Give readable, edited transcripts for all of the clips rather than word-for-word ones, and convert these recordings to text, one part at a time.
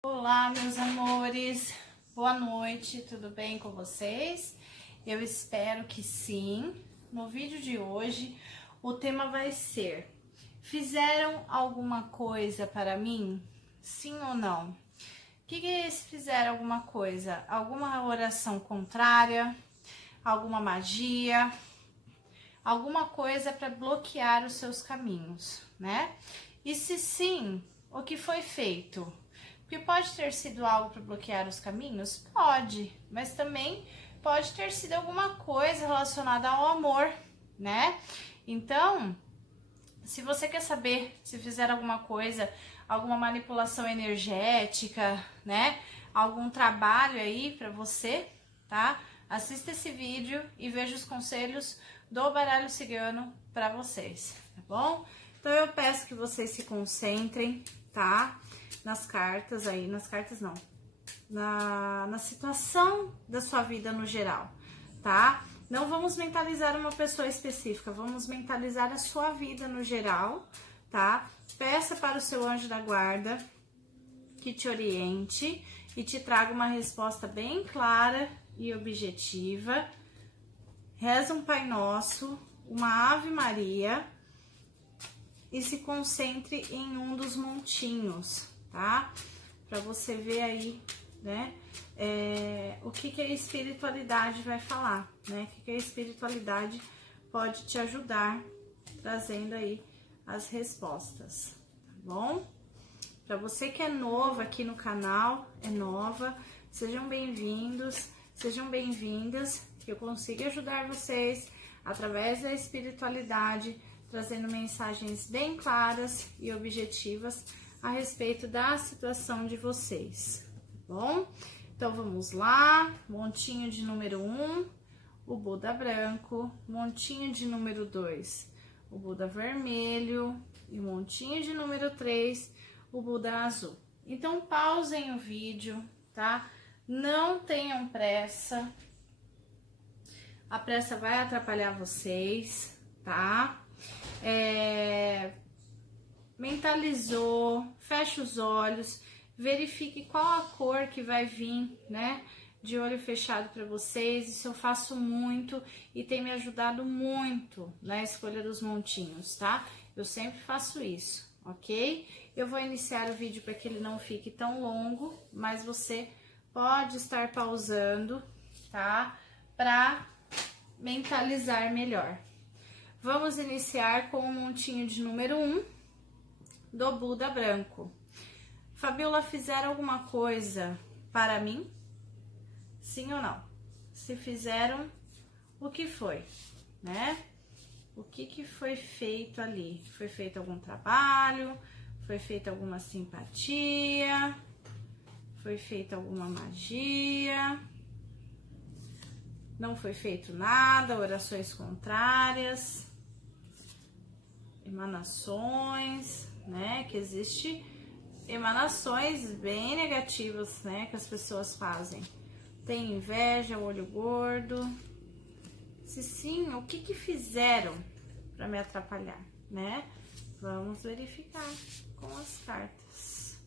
Olá, meus amores, boa noite, tudo bem com vocês? Eu espero que sim. No vídeo de hoje, o tema vai ser: fizeram alguma coisa para mim? Sim ou não? O que é esse fizeram alguma coisa? Alguma oração contrária? Alguma magia? Alguma coisa para bloquear os seus caminhos, né? E se sim, o que foi feito? Porque pode ter sido algo para bloquear os caminhos? Pode, mas também pode ter sido alguma coisa relacionada ao amor, né? Então, se você quer saber se fizeram alguma coisa, alguma manipulação energética, né? Algum trabalho aí para você, tá? Assista esse vídeo e veja os conselhos do baralho cigano para vocês, tá bom? Então eu peço que vocês se concentrem, tá? Nas cartas aí, nas cartas não, na situação da sua vida no geral, tá? Não vamos mentalizar uma pessoa específica, vamos mentalizar a sua vida no geral, tá? Peça para o seu anjo da guarda que te oriente e te traga uma resposta bem clara e objetiva. Reza um Pai Nosso, uma Ave Maria e se concentre em um dos montinhos, tá? Para você ver aí, né? O que a espiritualidade vai falar, né? O que a espiritualidade pode te ajudar, trazendo aí as respostas, tá bom? Para você que é novo aqui no canal, é nova, sejam bem-vindos, sejam bem-vindas, que eu consiga ajudar vocês através da espiritualidade, trazendo mensagens bem claras e objetivas a respeito da situação de vocês, tá bom? Então vamos lá, montinho de número 1, o Buda branco, montinho de número 2, o Buda vermelho e montinho de número 3, o Buda azul. Então pausem o vídeo, tá? Não tenham pressa, a pressa vai atrapalhar vocês, tá? Mentalizou, fecha os olhos, verifique qual a cor que vai vir, né? De olho fechado para vocês. Isso eu faço muito e tem me ajudado muito na escolha dos montinhos, tá? Eu sempre faço isso, ok? Eu vou iniciar o vídeo para que ele não fique tão longo, mas você pode estar pausando, tá? Para mentalizar melhor. Vamos iniciar com o montinho de número 1 do Buda branco. Fabiola, fizeram alguma coisa para mim? Sim ou não? Se fizeram, o que foi, né? O que foi feito ali? Foi feito algum trabalho? Foi feita alguma simpatia? Foi feita alguma magia? Não foi feito nada? Orações contrárias? Emanações, né? Que existe emanações bem negativas, né? Que as pessoas fazem. Tem inveja, olho gordo. Se sim, o que fizeram para me atrapalhar, né? Vamos verificar com as cartas.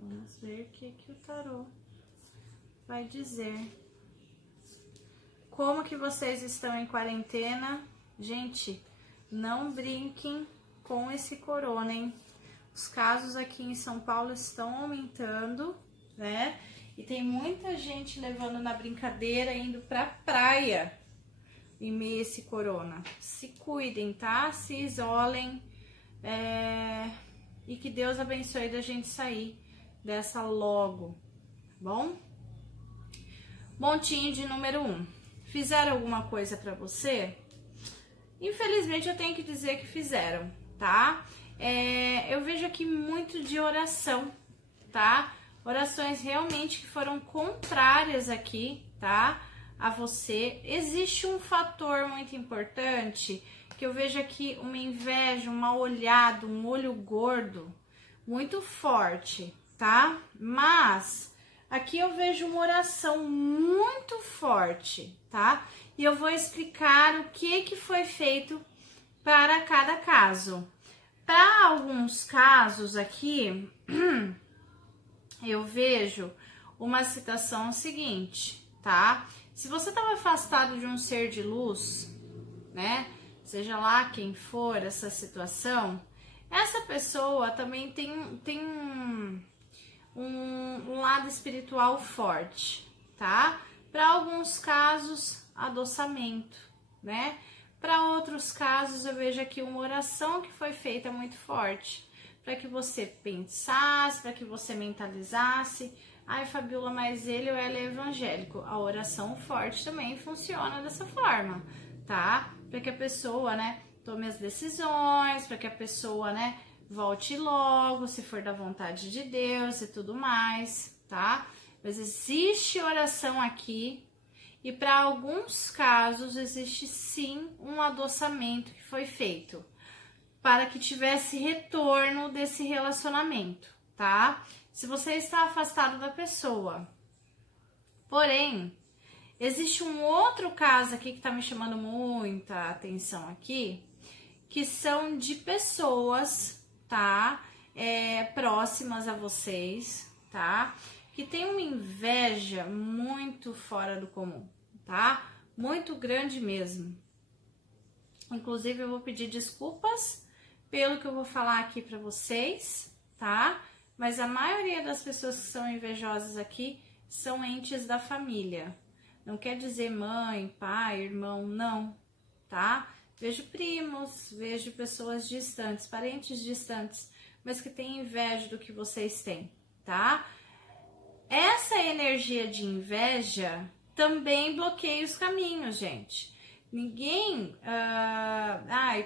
Vamos ver o que o tarô vai dizer. Como que vocês estão em quarentena? Gente, não brinquem com esse corona, hein? Os casos aqui em São Paulo estão aumentando, né? E tem muita gente levando na brincadeira, indo pra praia em meio a esse corona. Se cuidem, tá? Se isolem. E que Deus abençoe da gente sair dessa logo, tá bom? Montinho de número 1. Fizeram alguma coisa pra você? Infelizmente eu tenho que dizer que fizeram, tá? Eu vejo aqui muito de oração, tá? Orações realmente que foram contrárias aqui, tá? A você. Existe um fator muito importante que eu vejo aqui, uma inveja, uma olhada, um olho gordo muito forte, tá? Mas aqui eu vejo uma oração muito forte, tá? E eu vou explicar o que foi feito para cada caso. Para alguns casos aqui, eu vejo uma situação seguinte, tá? Se você estava afastado de um ser de luz, né? Seja lá quem for essa situação, essa pessoa também tem um lado espiritual forte, tá? Para alguns casos, adoçamento, né? Para outros casos, eu vejo aqui uma oração que foi feita muito forte, para que você pensasse, para que você mentalizasse. Ai, Fabiola, mas ele ou ela é evangélico. A oração forte também funciona dessa forma, tá? Para que a pessoa, né, tome as decisões, para que a pessoa, né, volte logo, se for da vontade de Deus e tudo mais, tá? Mas existe oração aqui e para alguns casos existe sim um adoçamento que foi feito para que tivesse retorno desse relacionamento, tá? Se você está afastado da pessoa. Porém, existe um outro caso aqui que tá me chamando muita atenção aqui, que são de pessoas, tá? Próximas a vocês, tá? Que tem uma inveja muito fora do comum, tá? Muito grande mesmo. Inclusive, eu vou pedir desculpas pelo que eu vou falar aqui para vocês, tá? Mas a maioria das pessoas que são invejosas aqui são entes da família. Não quer dizer mãe, pai, irmão, não, tá? Vejo primos, vejo pessoas distantes, parentes distantes, mas que têm inveja do que vocês têm, tá? Essa energia de inveja também bloqueia os caminhos, gente. Ninguém,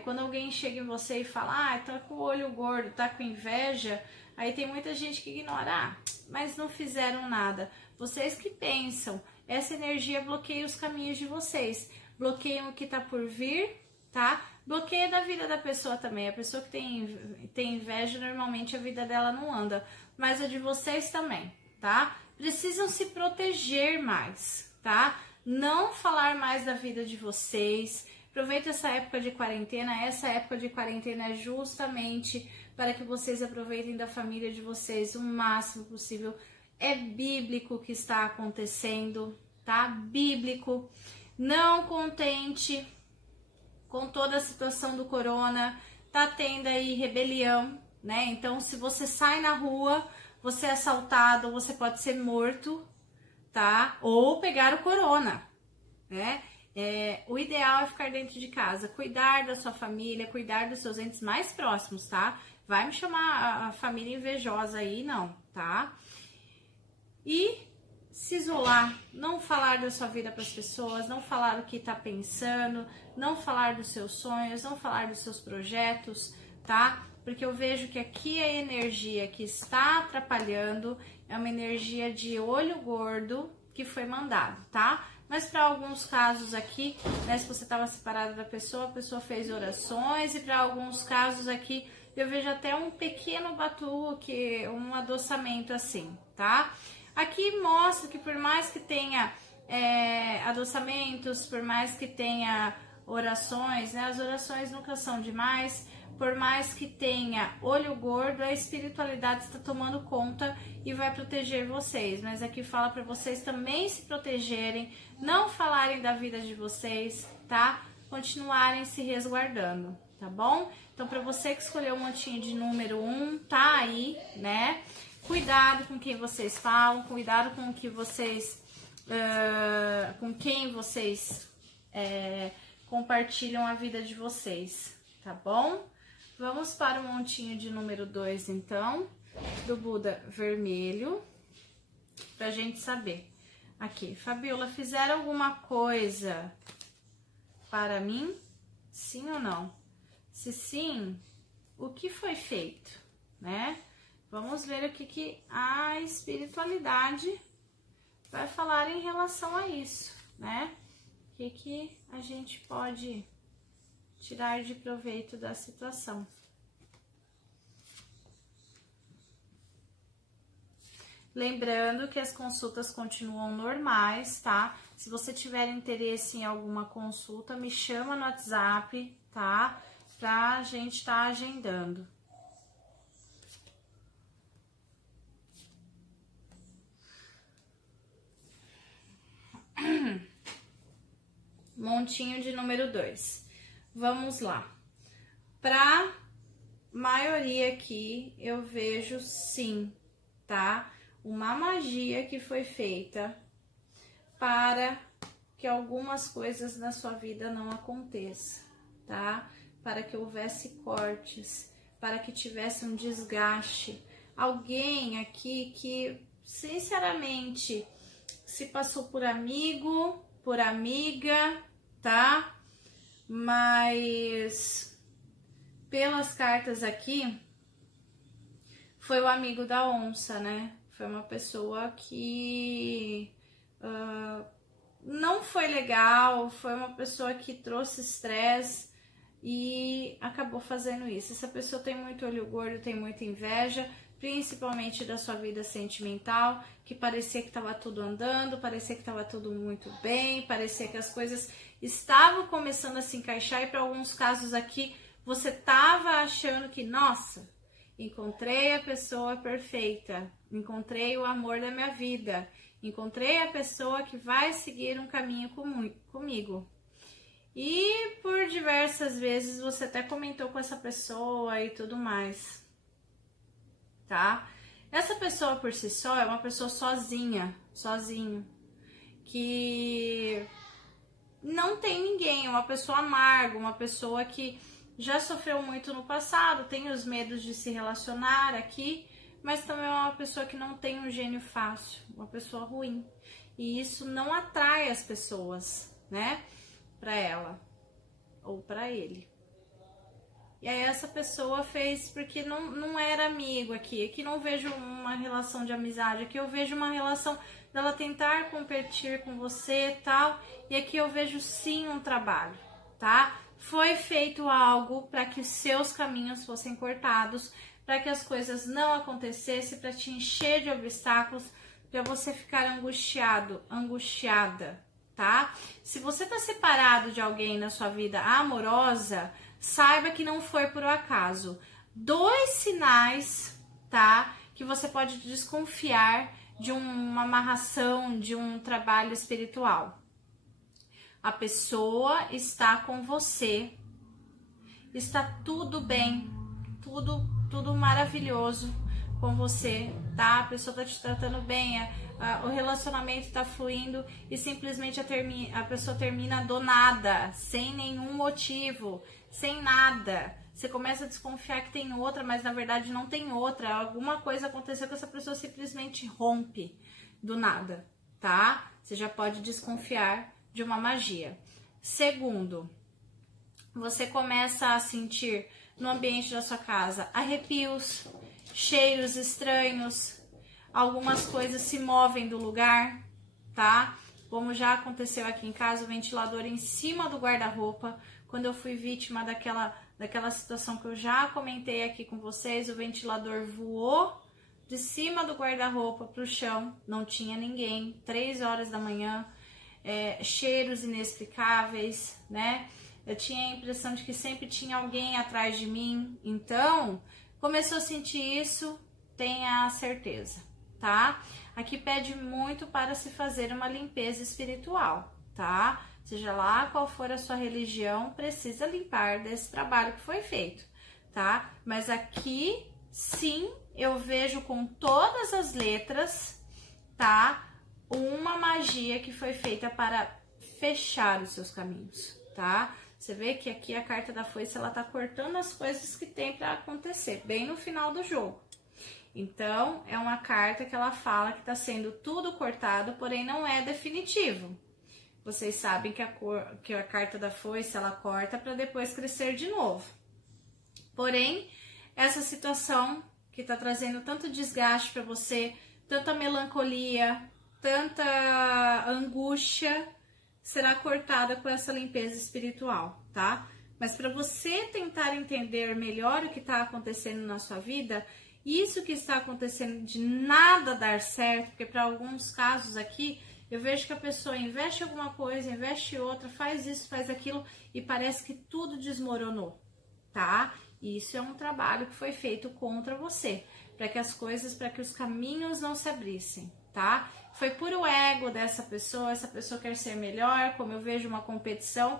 quando alguém chega em você e fala, tá com o olho gordo, tá com inveja, aí tem muita gente que ignora, mas não fizeram nada. Vocês que pensam, essa energia bloqueia os caminhos de vocês, bloqueiam o que tá por vir, tá? Bloqueia da vida da pessoa também. A pessoa que tem inveja, normalmente a vida dela não anda, mas a de vocês também, tá? Precisam se proteger mais, tá? Não falar mais da vida de vocês. Aproveita essa época de quarentena. Essa época de quarentena é justamente para que vocês aproveitem da família de vocês o máximo possível. É bíblico o que está acontecendo, tá? Bíblico. Não contente com toda a situação do corona, tá tendo aí rebelião, né? Então, se você sai na rua, você é assaltado, você pode ser morto, tá? Ou pegar o corona, né? O ideal é ficar dentro de casa, cuidar da sua família, cuidar dos seus entes mais próximos, tá? Vai me chamar a família invejosa aí, não, tá? E se isolar, não falar da sua vida para as pessoas, não falar o que tá pensando, não falar dos seus sonhos, não falar dos seus projetos, tá? Porque eu vejo que aqui a energia que está atrapalhando é uma energia de olho gordo que foi mandado, tá? Mas para alguns casos aqui, né, se você estava separado da pessoa, a pessoa fez orações, e para alguns casos aqui eu vejo até um pequeno batuque, um adoçamento assim, tá? Aqui mostra que por mais que tenha adoçamentos, por mais que tenha orações, né, as orações nunca são demais. Por mais que tenha olho gordo, a espiritualidade está tomando conta e vai proteger vocês. Mas aqui fala para vocês também se protegerem, não falarem da vida de vocês, tá? Continuarem se resguardando, tá bom? Então, para você que escolheu o montinho de número 1, tá aí, né? Cuidado com quem vocês falam, cuidado com o que vocês, com quem vocês compartilham a vida de vocês, tá bom? Vamos para o montinho de número 2, então, do Buda vermelho, pra gente saber. Aqui, Fabiola, fizeram alguma coisa para mim? Sim ou não? Se sim, o que foi feito, né? Vamos ver o que a espiritualidade vai falar em relação a isso, né? O que a gente pode tirar de proveito da situação. Lembrando que as consultas continuam normais, tá? Se você tiver interesse em alguma consulta, me chama no WhatsApp, tá? Pra gente tá agendando. montinho de número 2. Vamos lá. Pra maioria aqui, eu vejo sim, tá? Uma magia que foi feita para que algumas coisas na sua vida não aconteçam, tá? Para que houvesse cortes, para que tivesse um desgaste. Alguém aqui que, sinceramente, se passou por amigo, por amiga, tá? Mas pelas cartas aqui, foi o amigo da onça, né? Foi uma pessoa que não foi legal, foi uma pessoa que trouxe estresse e acabou fazendo isso. Essa pessoa tem muito olho gordo, tem muita inveja, principalmente da sua vida sentimental, que parecia que estava tudo andando, parecia que estava tudo muito bem, parecia que as coisas estavam começando a se encaixar, e para alguns casos aqui você estava achando que, nossa, encontrei a pessoa perfeita, encontrei o amor da minha vida, encontrei a pessoa que vai seguir um caminho comigo. E por diversas vezes você até comentou com essa pessoa e tudo mais, tá? Essa pessoa por si só é uma pessoa sozinho, que não tem ninguém, é uma pessoa amarga, uma pessoa que já sofreu muito no passado, tem os medos de se relacionar aqui, mas também é uma pessoa que não tem um gênio fácil, uma pessoa ruim. E isso não atrai as pessoas, né, para ela ou para ele. E aí essa pessoa fez porque não era amigo aqui. Aqui não vejo uma relação de amizade, aqui eu vejo uma relação dela tentar competir com você e tal. E aqui eu vejo sim um trabalho, tá? Foi feito algo para que os seus caminhos fossem cortados, para que as coisas não acontecessem, para te encher de obstáculos, para você ficar angustiado, angustiada, tá? Se você tá separado de alguém na sua vida amorosa, saiba que não foi por acaso. 2 sinais, tá? Que você pode desconfiar de uma amarração, de um trabalho espiritual. A pessoa está com você, está tudo bem, tudo maravilhoso com você, tá? A pessoa tá te tratando bem, o relacionamento tá fluindo e simplesmente a pessoa termina do nada, sem nenhum motivo, sem nada. Você começa a desconfiar que tem outra, mas na verdade não tem outra. Alguma coisa aconteceu que essa pessoa simplesmente rompe do nada, tá? Você já pode desconfiar de uma magia. Segundo, você começa a sentir no ambiente da sua casa arrepios, cheiros estranhos, algumas coisas se movem do lugar, tá? Como já aconteceu aqui em casa, o ventilador em cima do guarda-roupa, quando eu fui vítima daquela situação que eu já comentei aqui com vocês, o ventilador voou de cima do guarda-roupa para o chão, não tinha ninguém, 3 horas da manhã, cheiros inexplicáveis, né? Eu tinha a impressão de que sempre tinha alguém atrás de mim. Então, começou a sentir isso, tenha certeza, tá? Aqui pede muito para se fazer uma limpeza espiritual, tá? Seja lá qual for a sua religião, precisa limpar desse trabalho que foi feito, tá? Mas aqui, sim, eu vejo com todas as letras, tá? Uma magia que foi feita para fechar os seus caminhos, tá? Você vê que aqui a carta da foice, ela tá cortando as coisas que tem para acontecer, bem no final do jogo. Então, é uma carta que ela fala que tá sendo tudo cortado, porém não é definitivo. Vocês sabem que a carta da foice, ela corta para depois crescer de novo. Porém, essa situação que tá trazendo tanto desgaste para você, tanta melancolia, tanta angústia, será cortada com essa limpeza espiritual, tá? Mas para você tentar entender melhor o que está acontecendo na sua vida, isso que está acontecendo de nada dar certo, porque para alguns casos aqui, eu vejo que a pessoa investe alguma coisa, investe outra, faz isso, faz aquilo, e parece que tudo desmoronou, tá? Isso é um trabalho que foi feito contra você, para que as coisas, para que os caminhos não se abrissem, tá? Foi puro ego dessa pessoa, essa pessoa quer ser melhor, como eu vejo uma competição.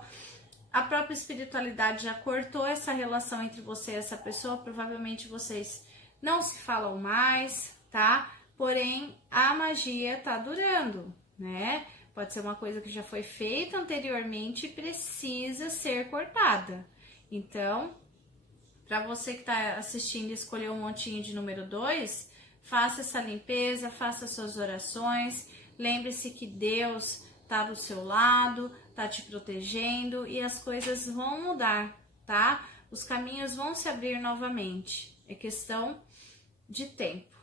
A própria espiritualidade já cortou essa relação entre você e essa pessoa, provavelmente vocês não se falam mais, tá? Porém, a magia tá durando, né? Pode ser uma coisa que já foi feita anteriormente e precisa ser cortada. Então, para você que tá assistindo e escolheu um montinho de número 2, faça essa limpeza, faça suas orações, lembre-se que Deus tá do seu lado, tá te protegendo e as coisas vão mudar, tá? Os caminhos vão se abrir novamente. É questão de tempo,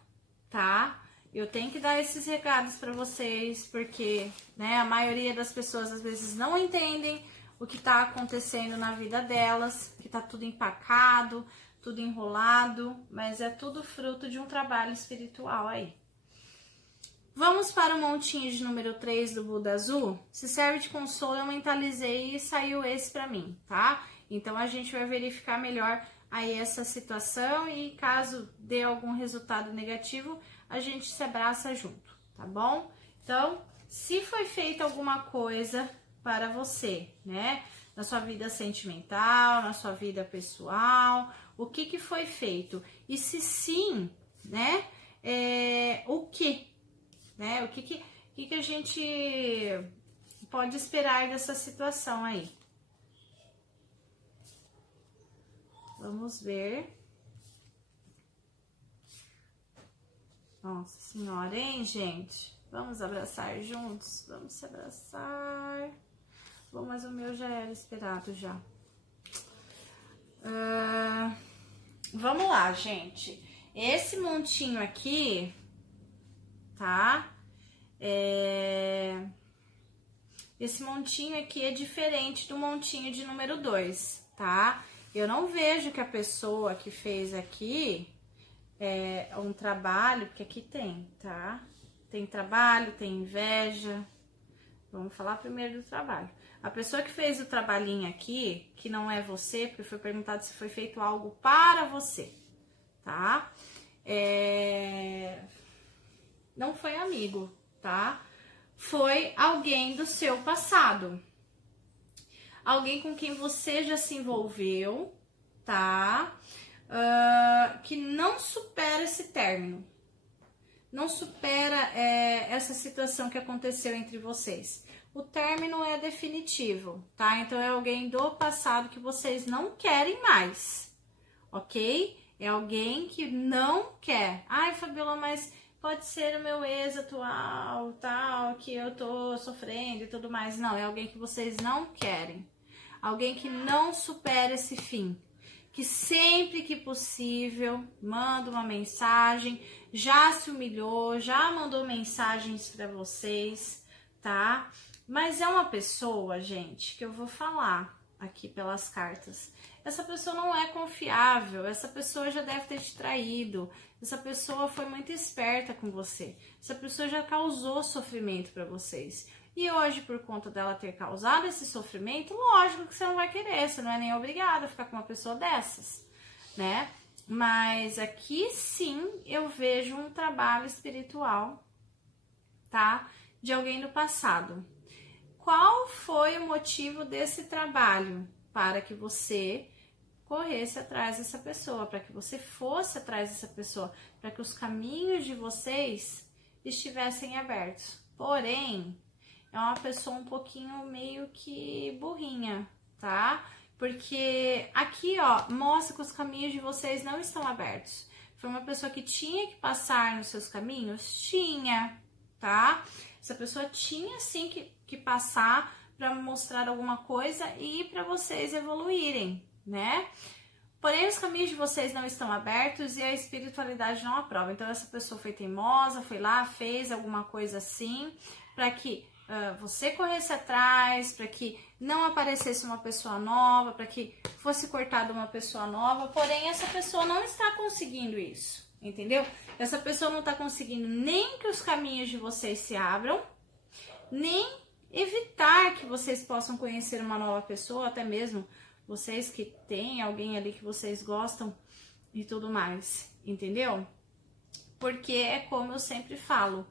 tá? Eu tenho que dar esses recados para vocês, porque, né, a maioria das pessoas às vezes não entendem o que tá acontecendo na vida delas, que tá tudo empacado, tudo enrolado, mas é tudo fruto de um trabalho espiritual aí. Vamos para o montinho de número 3 do Buda Azul. Se serve de consolo, eu mentalizei e saiu esse para mim, tá? Então a gente vai verificar melhor aí essa situação e caso dê algum resultado negativo, a gente se abraça junto, tá bom? Então, se foi feita alguma coisa para você, né? Na sua vida sentimental, na sua vida pessoal, o que foi feito? E se sim, né? O que? Né? O que a gente pode esperar dessa situação aí? Vamos ver. Nossa Senhora, hein, gente? Vamos abraçar juntos? Vamos se abraçar. Bom, mas o meu já era esperado já. Vamos lá, gente. Esse montinho aqui, tá? Esse montinho aqui é diferente do montinho de número 2, tá? Eu não vejo que a pessoa que fez aqui um trabalho, porque aqui tem, tá? Tem trabalho, tem inveja. Vamos falar primeiro do trabalho. A pessoa que fez o trabalhinho aqui, que não é você, porque foi perguntado se foi feito algo para você, tá? Não foi amigo, tá? Foi alguém do seu passado. Alguém com quem você já se envolveu, tá? Que não supera esse término. Não supera essa situação que aconteceu entre vocês. O término é definitivo, tá? Então é alguém do passado que vocês não querem mais, ok? É alguém que não quer. Ai, Fabiola, mas pode ser o meu ex atual, tal, que eu tô sofrendo e tudo mais. Não, é alguém que vocês não querem. Alguém que não supera esse fim. Que sempre que possível manda uma mensagem, já se humilhou, já mandou mensagens para vocês, tá? Mas é uma pessoa, gente, que eu vou falar aqui pelas cartas. Essa pessoa não é confiável, essa pessoa já deve ter te traído, essa pessoa foi muito esperta com você, essa pessoa já causou sofrimento para vocês. E hoje, por conta dela ter causado esse sofrimento, lógico que você não vai querer, você não é nem obrigada a ficar com uma pessoa dessas, né? Mas aqui sim eu vejo um trabalho espiritual, tá? De alguém do passado. Qual foi o motivo desse trabalho? Para que você corresse atrás dessa pessoa, para que você fosse atrás dessa pessoa, para que os caminhos de vocês estivessem abertos. Porém, é uma pessoa um pouquinho meio que burrinha, tá? Porque aqui, ó, mostra que os caminhos de vocês não estão abertos. Foi uma pessoa que tinha que passar nos seus caminhos? Tinha, tá? Essa pessoa tinha sim que passar para mostrar alguma coisa e para vocês evoluírem, né? Porém, os caminhos de vocês não estão abertos e a espiritualidade não aprova. Então, essa pessoa foi teimosa, foi lá, fez alguma coisa assim, para que você corresse atrás, para que não aparecesse uma pessoa nova, para que fosse cortada uma pessoa nova. Porém, essa pessoa não está conseguindo isso, entendeu? Essa pessoa não está conseguindo nem que os caminhos de vocês se abram, nem evitar que vocês possam conhecer uma nova pessoa, até mesmo vocês que têm alguém ali que vocês gostam e tudo mais, entendeu? Porque é como eu sempre falo,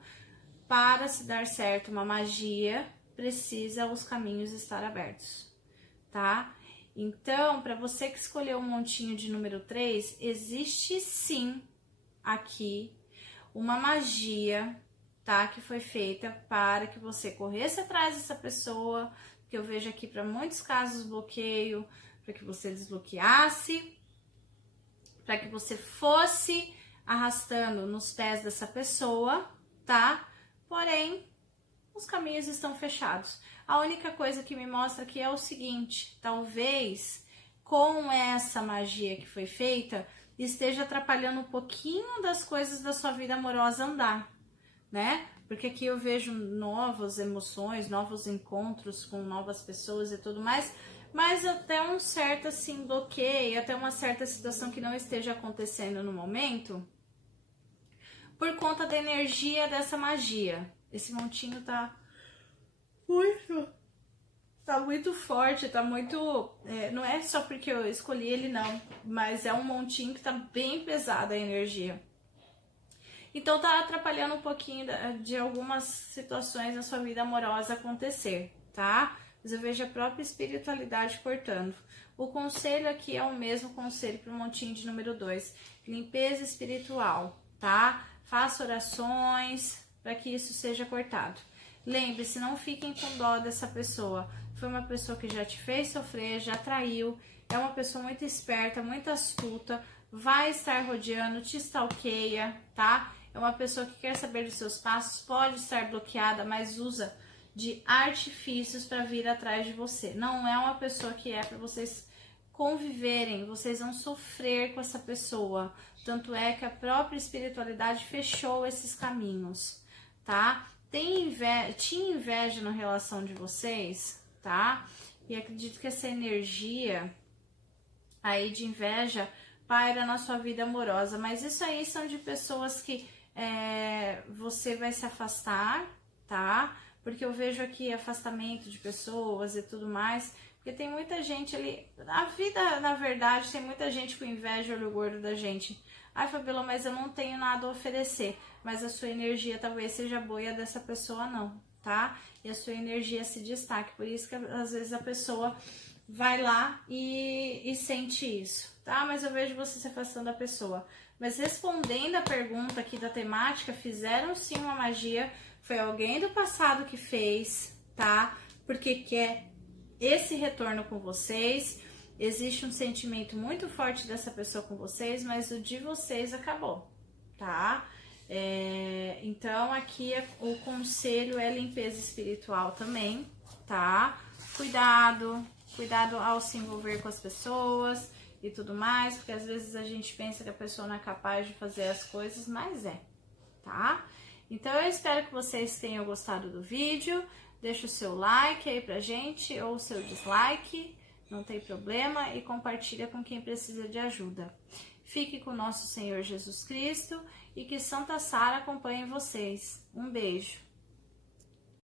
para se dar certo uma magia, precisa os caminhos estar abertos, tá? Então, para você que escolheu um montinho de número 3, existe sim aqui uma magia, tá? Que foi feita para que você corresse atrás dessa pessoa, que eu vejo aqui para muitos casos bloqueio, para que você desbloqueasse, para que você fosse arrastando nos pés dessa pessoa, tá? Porém, os caminhos estão fechados. A única coisa que me mostra aqui é o seguinte: talvez com essa magia que foi feita, esteja atrapalhando um pouquinho das coisas da sua vida amorosa andar, né? Porque aqui eu vejo novas emoções, novos encontros com novas pessoas e tudo mais, mas até um certo assim bloqueio, até uma certa situação que não esteja acontecendo no momento, por conta da energia dessa magia. Esse montinho tá muito forte, tá muito... não é só porque eu escolhi ele não, mas é um montinho que tá bem pesada a energia. Então tá atrapalhando um pouquinho de algumas situações na sua vida amorosa acontecer, tá? Mas eu vejo a própria espiritualidade portando. O conselho aqui é o mesmo conselho para o montinho de número 2. Limpeza espiritual, tá? Faça orações para que isso seja cortado. Lembre-se, não fiquem com dó dessa pessoa. Foi uma pessoa que já te fez sofrer, já traiu. É uma pessoa muito esperta, muito astuta. Vai estar rodeando, te stalkeia, tá? É uma pessoa que quer saber dos seus passos, pode estar bloqueada, mas usa de artifícios para vir atrás de você. Não é uma pessoa que é para vocês conviverem, vocês vão sofrer com essa pessoa. Tanto é que a própria espiritualidade fechou esses caminhos, tá? Tinha inveja na relação de vocês, tá? E acredito que essa energia aí de inveja paira na sua vida amorosa, mas isso aí são de pessoas que você vai se afastar, tá? Porque eu vejo aqui afastamento de pessoas e tudo mais, porque tem muita gente ali, a vida, na verdade, tem muita gente com inveja e olho gordo da gente. Ai, Fabíola, mas eu não tenho nada a oferecer, mas a sua energia talvez seja boa e a dessa pessoa não, tá? E a sua energia se destaque, por isso que às vezes a pessoa vai lá e sente isso, tá? Mas eu vejo você se afastando da pessoa. Mas respondendo a pergunta aqui da temática, fizeram sim uma magia, foi alguém do passado que fez, tá? Porque quer esse retorno com vocês, existe um sentimento muito forte dessa pessoa com vocês, mas o de vocês acabou, tá? Então aqui o conselho é limpeza espiritual também, tá? Cuidado ao se envolver com as pessoas e tudo mais, porque às vezes a gente pensa que a pessoa não é capaz de fazer as coisas, mas tá? Então eu espero que vocês tenham gostado do vídeo, deixa o seu like aí pra gente, ou o seu dislike, não tem problema, e compartilha com quem precisa de ajuda. Fique com o nosso Senhor Jesus Cristo e que Santa Sara acompanhe vocês. Um beijo!